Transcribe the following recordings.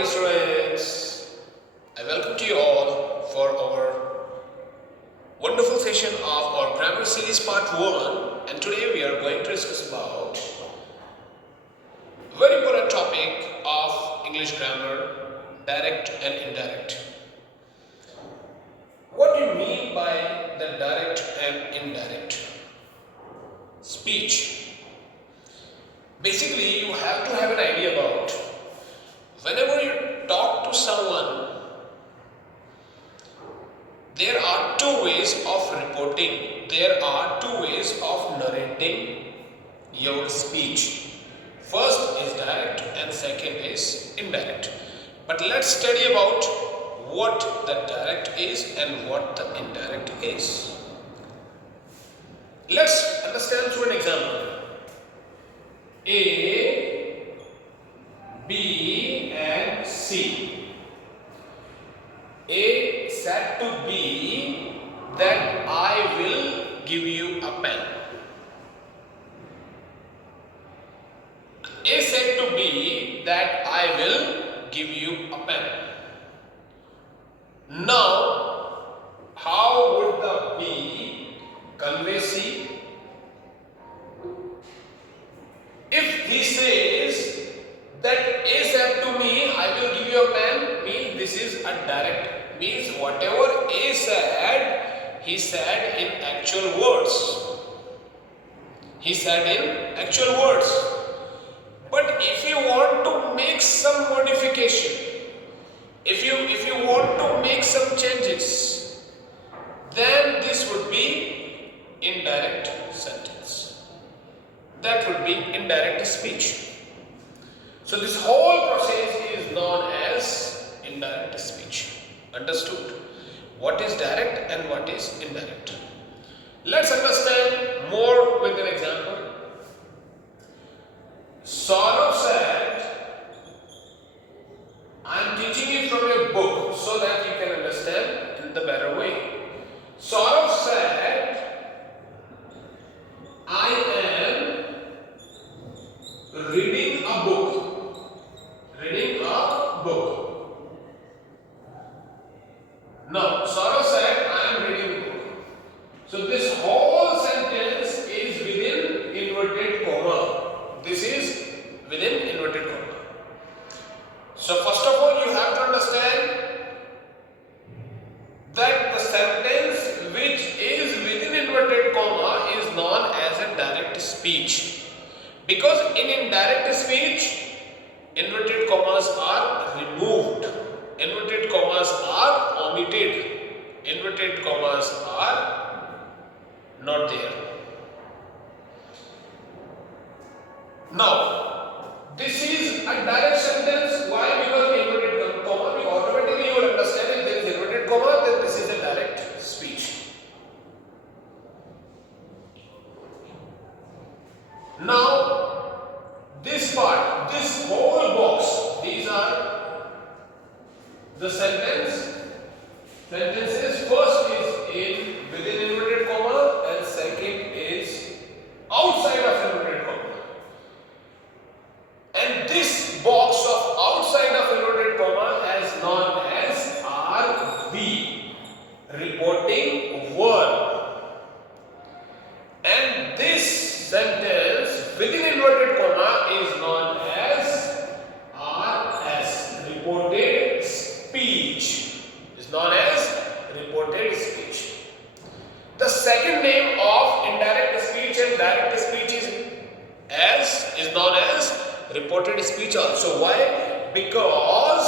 dear students. I welcome to you all for our wonderful session of our grammar series part 1, and today we are going to discuss about a very important topic of English grammar, direct and indirect. What do you mean by the direct and indirect speech? Basically, you have to have an idea about whenever you talk to someone, there are two ways of reporting, there are two ways of narrating your speech. First is direct and second is indirect. But let's study about what the direct is and what the indirect is. Let's understand through an example. A, B and C. A said to B that I will give you a pen. A said to B that I will give you a pen. Now, how would the B convey C? If he says that A said to me, I will give you a pen, means this is a direct, means whatever A said, he said in actual words. He said in actual words. But if you want to make some modification, if you want to make some changes, then this would be indirect sentence. That would be indirect speech. So this whole process is known as indirect speech. Understood? What is direct and what is indirect? Let's understand more with an example. Saurav said, I am teaching you from a book so that you can understand in the better way. Saurav said, I am reading a book. Reading a book. Now, Saurav said, I am reading a book. So, this whole sentence is within inverted comma. This is within inverted comma. So, first of all, you have to understand that the sentence which is within inverted comma is known as a direct speech. Because in indirect speech, inverted commas are removed, inverted commas are omitted, inverted commas are not there. Now, this is a direct sentence. Why? Because inverted comma, automatically you will understand if there is inverted comma, then this is a direct speech. Now, this part, this whole box, these are the sentences. First is in within inverted comma and second is outside of inverted comma. And this box of outside of inverted comma is known as RV, reporting verb. And this sentence within inverted comma is known as RS, reported speech. Is known as reported speech. The second name of indirect speech and direct speech is known as reported speech also. Why? Because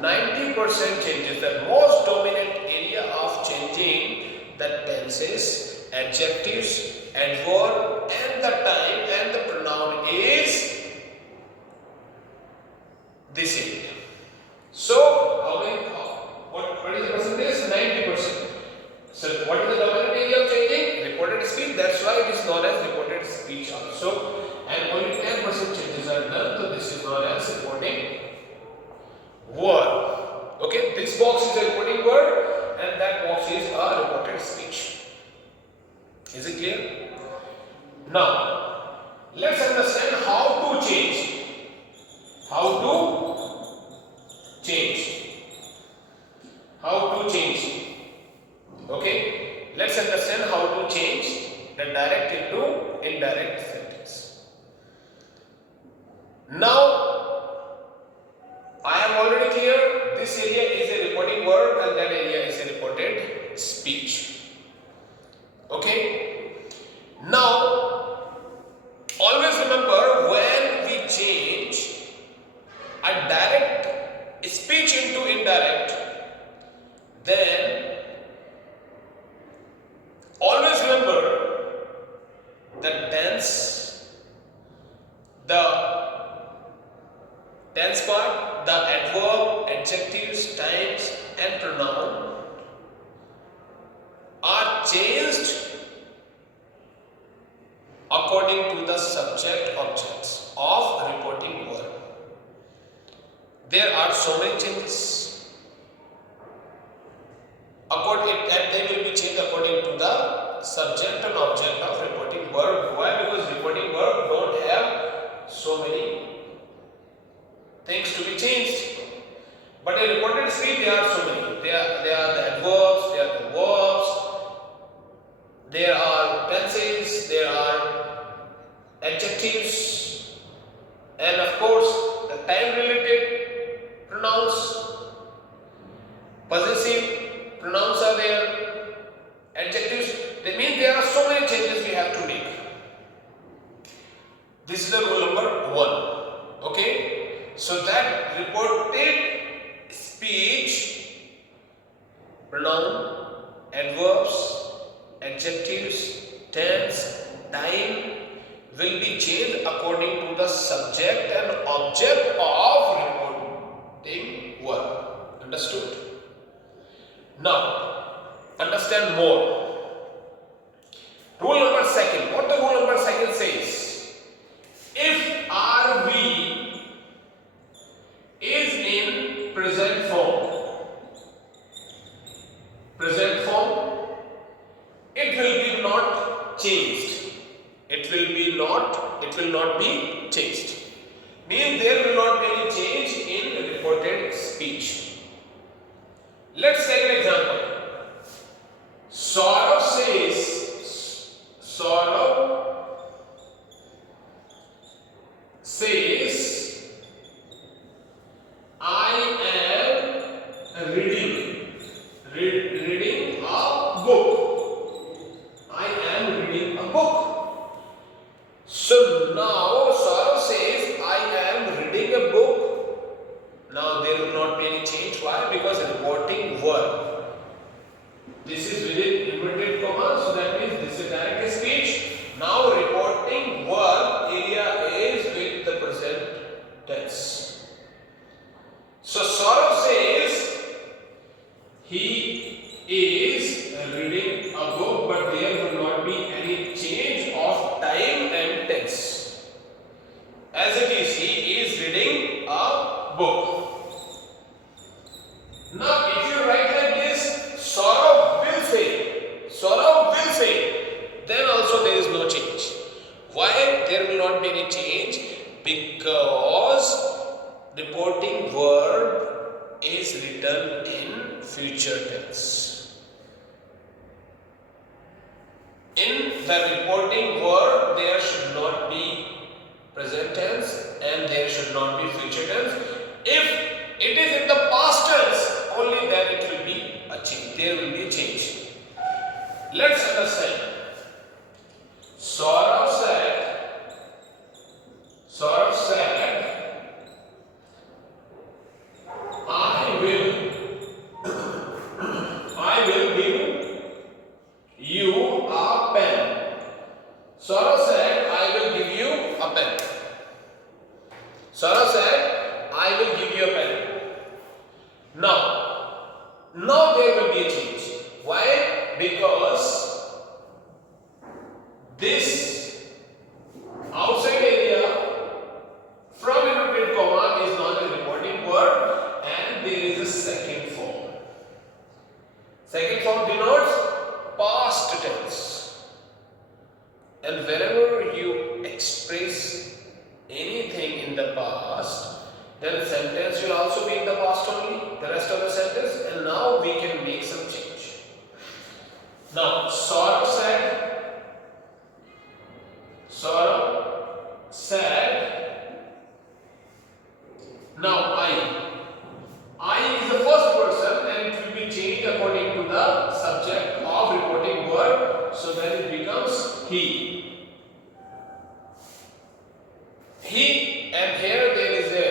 90% changes, the most dominant area of changing the tenses, adjectives, adverb and the time and the pronoun is this area. So, what is the percentage? 90%. So, what is the dominant area of changing? Reported speech. That's why it is known as reported speech also. And only 10% changes are done. So, this is known as reporting word. Okay, this box is a reporting word and that box is a reported speech. Is it clear? Now, let's understand how to change. How to a direct speech into indirect, then always remember the tense part, the adverb, adjectives, times and pronoun are changed according to the subject objects of reporting verb. There are so many changes and they will be changed according to the subject and object of reporting verb. Why? Because reporting verb don't have so many things to be changed. But in reported speech there are so many. They are the adverbs, they are the verbs, there are tenses, there are adjectives, and of course the time related pronouns, possessive pronouns are there, adjectives. That means there are so many changes we have to make. This is the rule number 1. Okay, so that reported speech, pronoun, adverbs, adjectives, tense, time will be changed according to the subject and object of reporting verb. Understood? Now, understand more. Rule number 2. What the rule number 2 says? If RV is in present form, it will be not changed. It will not be changed. Means there will not be any change in reported speech. Let's take an example. Saurav says, I am reading a book. I am reading a book. So now Saurav says, I am reading a book. Now there will not be any change. Why? Because reporting verb. This is within inverted comma, so that means this is direct speech. Now reporting verb area is with the present tense. So Saurav says he is reading a book, but there will not be any change of time and tense. As it is, he is reading a book. Now if you write like this, Saurav will say, then also there is no change. Why there will not be any change? Because reporting verb is written in future tense. In the reporting verb there should not be present tense and there should not be future tense. If it is in the past tense, only then it will be a change. There will be a change. Let's understand. Saurav said, I will give you a pen. Saurav said, I will give you a pen. Saurav said, I will give you a pen. Now there will be a change. Why? Because this outside area from inverted comma is not a reporting verb and there is a second form. Second form denotes past tense. And whenever you express anything in the past, then the sentence will also be in the past only, the rest of the sentence, and now we can make some change. Now, Saurav said, now I is the first person and it will be changed according to the subject of reporting verb, so then it becomes he. He, and here there is a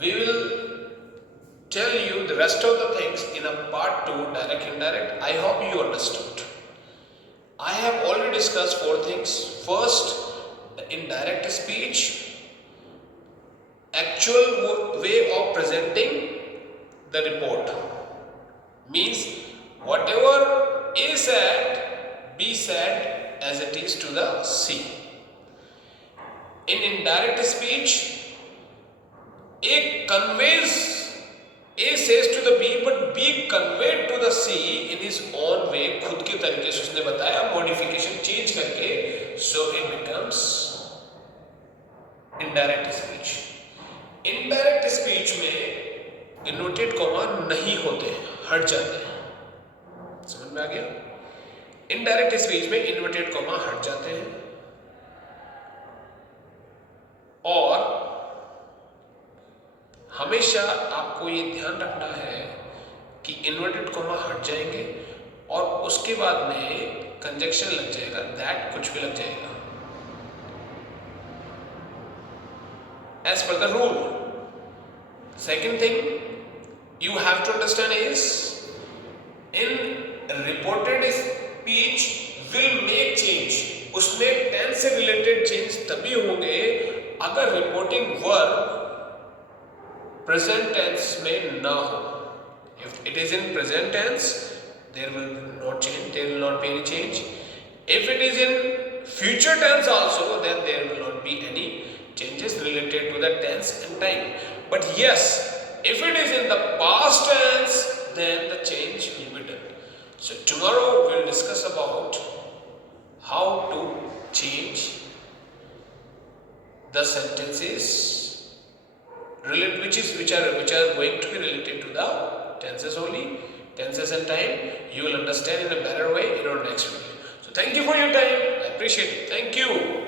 We will tell you the rest of the things in a part 2, direct indirect. I hope you understood. I have already discussed 4 things. First, the indirect speech, actual way of presenting the report, means whatever A said, B said as it is to the C. In indirect speech, A says to the B, but B conveyed to the C in his own way, खुद के तरीके से उसने बताया, modification change करके, so it becomes indirect speech. Indirect speech में inverted comma नहीं होते, हट जाते हैं. समझ में आ गया? Indirect speech में inverted comma हट जाते हैं और हमेशा आपको ये ध्यान रखना है कि इन्वर्टेड कोमा हट जाएंगे और उसके बाद में कंजक्शन लग जाएगा, दैट कुछ भी लग जाएगा. As per the rule. Second thing you have to understand is in reported speech will make change. उसमें टेंस से रिलेटेड चेंज तभी होंगे अगर रिपोर्टिंग वर्ब present tense में ना हो. If it is in present tense, there will not change. There will not be any change. If it is in future tense also, then there will not be any changes related to the tense and time. But yes, if it is in the past tense, then the change will be done. So tomorrow we will discuss about how to change the sentences which are going to be related to the tenses only, tenses and time. You will understand in a better way in our next video. So thank you for your time. I appreciate it. Thank you.